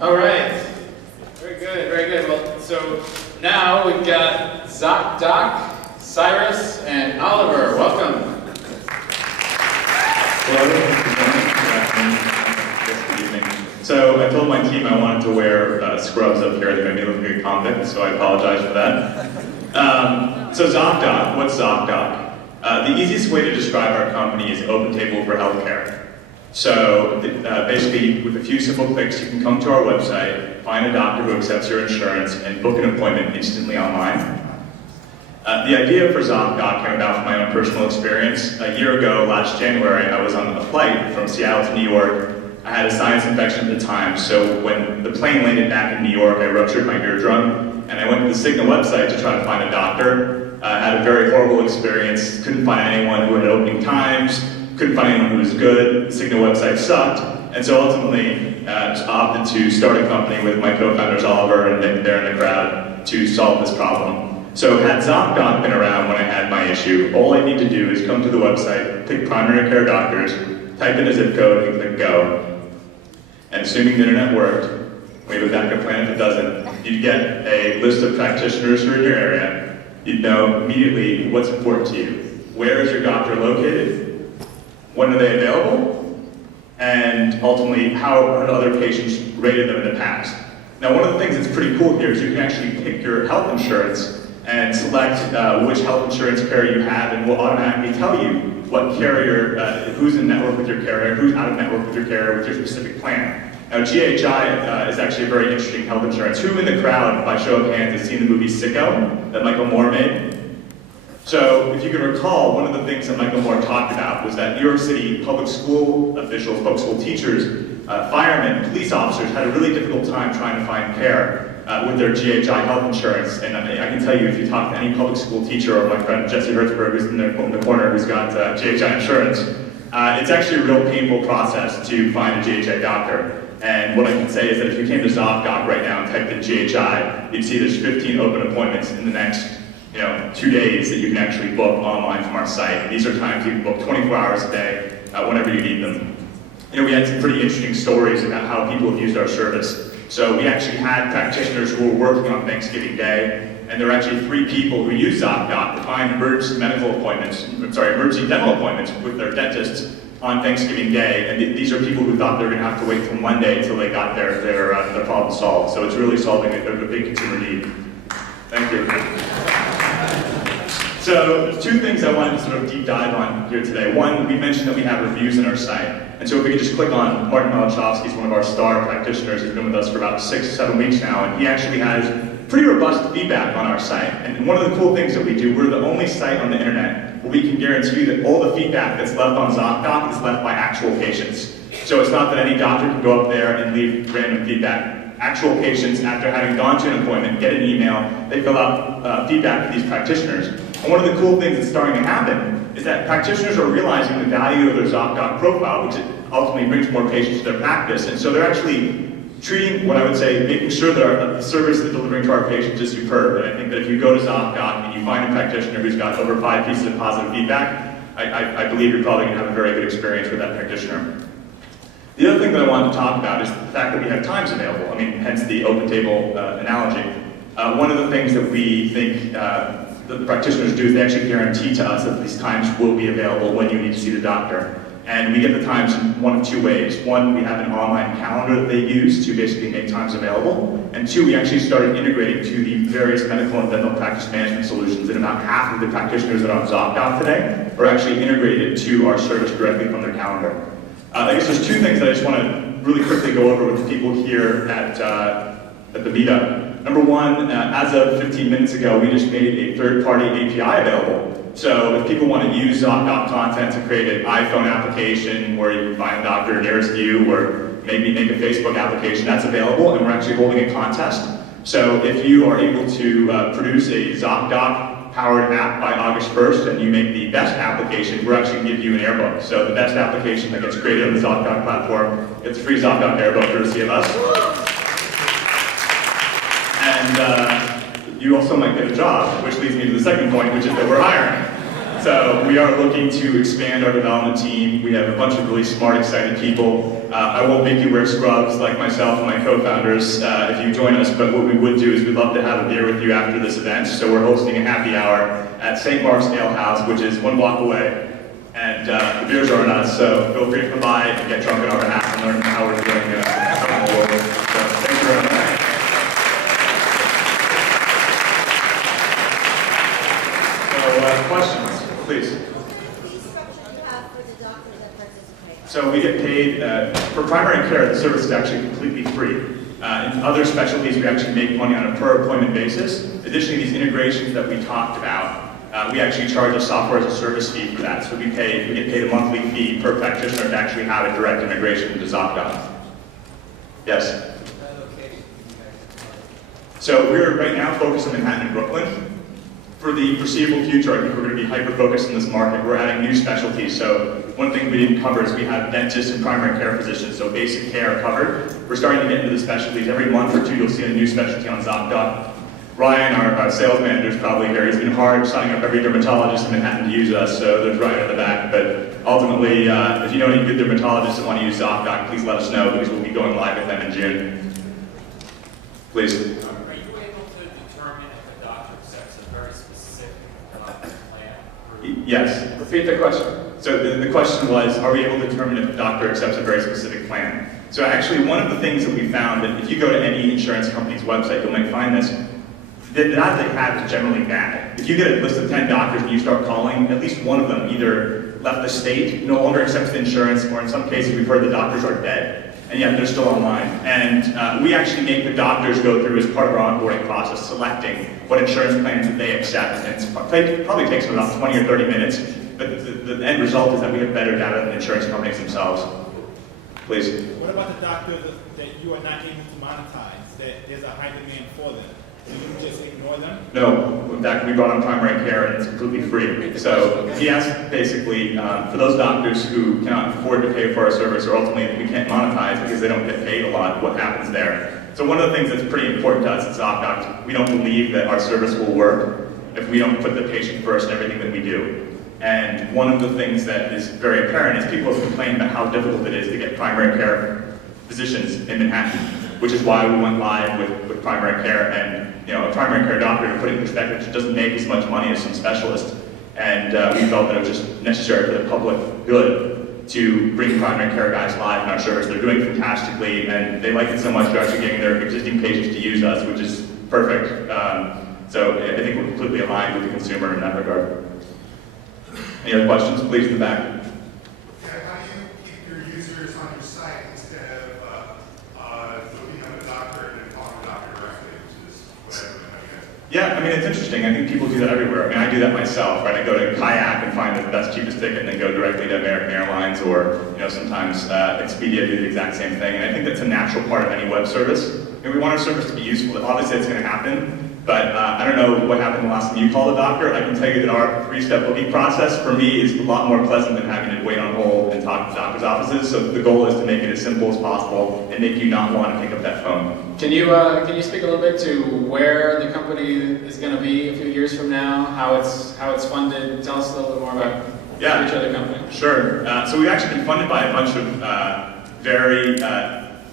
All right. Very good, very good. Well, so now we've got ZocDoc, Cyrus, and Oliver. Welcome. Hello, good morning, good afternoon, good evening. So I told my team I wanted to wear scrubs up here. They made me look like a convict, so I apologize for that. So ZocDoc, what's ZocDoc? The easiest way to describe our company is open table for healthcare. So basically, with a few simple clicks, you can come to our website, find a doctor who accepts your insurance, and book an appointment instantly online. The idea for ZocDoc came about from my own personal experience. A year ago, last January, I was on a flight from Seattle to New York. I had a sinus infection at the time, so when the plane landed back in New York, I ruptured my eardrum, and I went to the Cigna website to try to find a doctor. I had a very horrible experience, couldn't find anyone who had opening times, couldn't find anyone who was good, the Cigna website sucked, and so ultimately just opted to start a company with my co-founders Oliver and Nick there in the crowd to solve this problem. So had ZocDoc been around when I had my issue, all I need to do is come to the website, pick primary care doctors, type in a zip code, and click go. And assuming the internet worked, we have a backup plan if it doesn't, you'd get a list of practitioners who are in your area. You'd know immediately what's important to you. Where is your doctor located? When are they available? And ultimately, how have other patients rated them in the past? Now, one of the things that's pretty cool here is you can actually pick your health insurance and select which health insurance carrier you have, and we'll automatically tell you what carrier, who's in network with your carrier, who's out of network with your carrier with your specific plan. Now, GHI is actually a very interesting health insurance. Who in the crowd, by show of hands, has seen the movie Sicko that Michael Moore made? So, if you can recall, one of the things that Michael Moore talked about was that New York City public school officials, public school teachers, firemen, police officers had a really difficult time trying to find care with their GHI health insurance. And I can tell you, if you talk to any public school teacher, or my friend Jesse Hertzberg, who's in the corner, who's got GHI insurance, it's actually a real painful process to find a GHI doctor. And what I can say is that if you came to ZocDoc right now and typed in GHI, you'd see there's 15 open appointments in the next 2 days that you can actually book online from our site. And these are times you can book 24 hours a day, whenever you need them. We had some pretty interesting stories about how people have used our service. So we actually had practitioners who were working on Thanksgiving Day, and there were actually 3 people who used ZocDoc to find emergency dental appointments with their dentists on Thanksgiving Day. And these are people who thought they were going to have to wait till Monday until they got their problem solved. So it's really solving a big consumer need. Thank you. So there's 2 things I wanted to sort of deep dive on here today. One, we mentioned that we have reviews on our site. And so if we could just click on Martin Malachowski, he's one of our star practitioners. He's been with us for about 6 or 7 weeks now, and he actually has pretty robust feedback on our site. And one of the cool things that we do, we're the only site on the internet where we can guarantee that all the feedback that's left on ZocDoc is left by actual patients. So it's not that any doctor can go up there and leave random feedback. Actual patients, after having gone to an appointment, get an email, they fill out feedback for these practitioners. And one of the cool things that's starting to happen is that practitioners are realizing the value of their ZocDoc profile, which ultimately brings more patients to their practice. And so they're actually treating, what I would say, making sure that the service they're delivering to our patients is superb. And I think that if you go to ZocDoc and you find a practitioner who's got over 5 pieces of positive feedback, I believe you're probably going to have a very good experience with that practitioner. The other thing that I wanted to talk about is the fact that we have times available. I mean, hence the open table analogy. One of the things that we think that the practitioners do is they actually guarantee to us that these times will be available when you need to see the doctor. And we get the times in one of 2 ways. One, we have an online calendar that they use to basically make times available. And 2, we actually started integrating to the various medical and dental practice management solutions. And about half of the practitioners that are on ZocDoc today are actually integrated to our service directly from their calendar. I guess there's 2 things that I just want to really quickly go over with the people here at the meetup. Number one, as of 15 minutes ago, we just made a third-party API available. So if people want to use ZocDoc content to create an iPhone application where you can find a doctor nearest you, or maybe make a Facebook application, that's available, and we're actually holding a contest. So if you are able to produce a ZocDoc-powered app by August 1st, and you make the best application, we're actually going to give you an airbook. So the best application that gets created on the ZocDoc platform gets a free ZocDoc airbook courtesy of us. And you also might get a job, which leads me to the second point, which is that we're hiring. So we are looking to expand our development team. We have a bunch of really smart, exciting people. I won't make you wear scrubs like myself and my co-founders if you join us, but what we would do is we'd love to have a beer with you after this event. So we're hosting a happy hour at St. Mark's Ale House, which is 1 block away. And the beers are on us, so feel free to come by and get drunk on our behalf and learn how we're doing around the world. So thanks for having me. Questions, please. Fee structure you have for the doctors that participate? So we get paid, for primary care, the service is actually completely free. In other specialties, we actually make money on a per appointment basis. Additionally, these integrations that we talked about, we actually charge a software as a service fee for that. So we get paid a monthly fee per practitioner to actually have a direct integration into ZocDoc. Yes? So we're right now focused on Manhattan and Brooklyn. For the foreseeable future, I think we're going to be hyper-focused in this market. We're adding new specialties. So one thing we didn't cover is we have dentists and primary care physicians, so basic care covered. We're starting to get into the specialties. Every month or two, you'll see a new specialty on ZocDoc. Ryan, our sales manager, is probably here. He's been hard signing up every dermatologist in Manhattan to use us, so there's Ryan in the back. But ultimately, if you know any good dermatologists that want to use ZocDoc, please let us know, because we'll be going live with them in June. Please. Are you able to determine if a doctor accepts a very specific plan? Yes. Repeat the question. So the question was, are we able to determine if a doctor accepts a very specific plan? So actually, one of the things that we found, that if you go to any insurance company's website, you might find this, the odds they have is generally bad. If you get a list of 10 doctors and you start calling, at least one of them either left the state, no longer accepts the insurance, or in some cases we've heard the doctors are dead, and yet they're still online. And we actually make the doctors go through, as part of our onboarding process, selecting what insurance plans that they accept. And it probably takes them about 20 or 30 minutes, but the end result is that we have better data than the insurance companies themselves. Please. What about the doctors that you are not able to monetize, that there's a high demand for them? Do you just ignore them? No, in fact, we brought on primary care and it's completely free. So he asked basically, for those doctors who cannot afford to pay for our service, or ultimately we can't monetize because they don't get paid a lot, what happens there? So one of the things that's pretty important to us at ZocDoc, we don't believe that our service will work if we don't put the patient first in everything that we do. And one of the things that is very apparent is people have complained about how difficult it is to get primary care physicians in Manhattan, which is why we went live with primary care. And a primary care doctor, to put it in perspective, doesn't make as much money as some specialists. And we felt that it was just necessary for the public good to bring primary care guys live in our service. They're doing fantastically, and they like it so much they're actually getting their existing patients to use us, which is perfect. So I think we're completely aligned with the consumer in that regard. Any other questions? Please in the back. Yeah, how do you keep your users on your site instead of looking up a doctor and then calling the doctor directly, which is whatever. Yeah, I mean, it's interesting. I think people do that everywhere. I mean, I do that myself, right? I go to Kayak and find the best, cheapest ticket and then go directly to American Airlines, or sometimes Expedia do the exact same thing. And I think that's a natural part of any web service. And we want our service to be useful. Obviously, it's going to happen. But I don't know what happened the last time you called a doctor. I can tell you that our 3-step booking process for me is a lot more pleasant than having to wait on hold and talk to doctors' offices. So the goal is to make it as simple as possible and make you not want to pick up that phone. Can you speak a little bit to where the company is going to be a few years from now? How it's funded? Tell us a little bit more about each other company. Sure. So we've actually been funded by a bunch of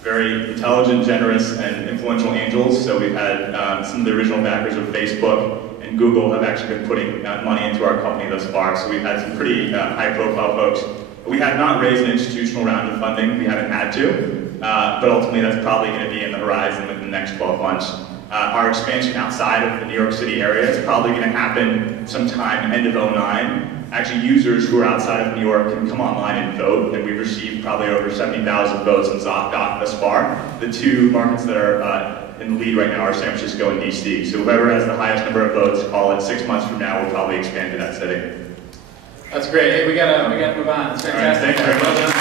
very intelligent, generous, and influential angels. So we've had some of the original backers of Facebook and Google have actually been putting money into our company thus far. So we've had some pretty high-profile folks. We have not raised an institutional round of funding. We haven't had to, but ultimately that's probably going to be in the horizon within the next 12 months. Our expansion outside of the New York City area is probably going to happen sometime end of '09. Actually, users who are outside of New York can come online and vote, and we've received probably over 70,000 votes on ZocDoc thus far. The two markets that are in the lead right now are San Francisco and DC. So whoever has the highest number of votes, call it 6 months from now, will probably expand to that city. That's great. Hey, we gotta move on. It's fantastic. All right, thank you very much. Well done.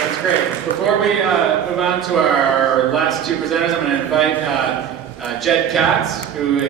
That's great. Before we move on to our last two presenters, I'm going to invite Jed Katz, who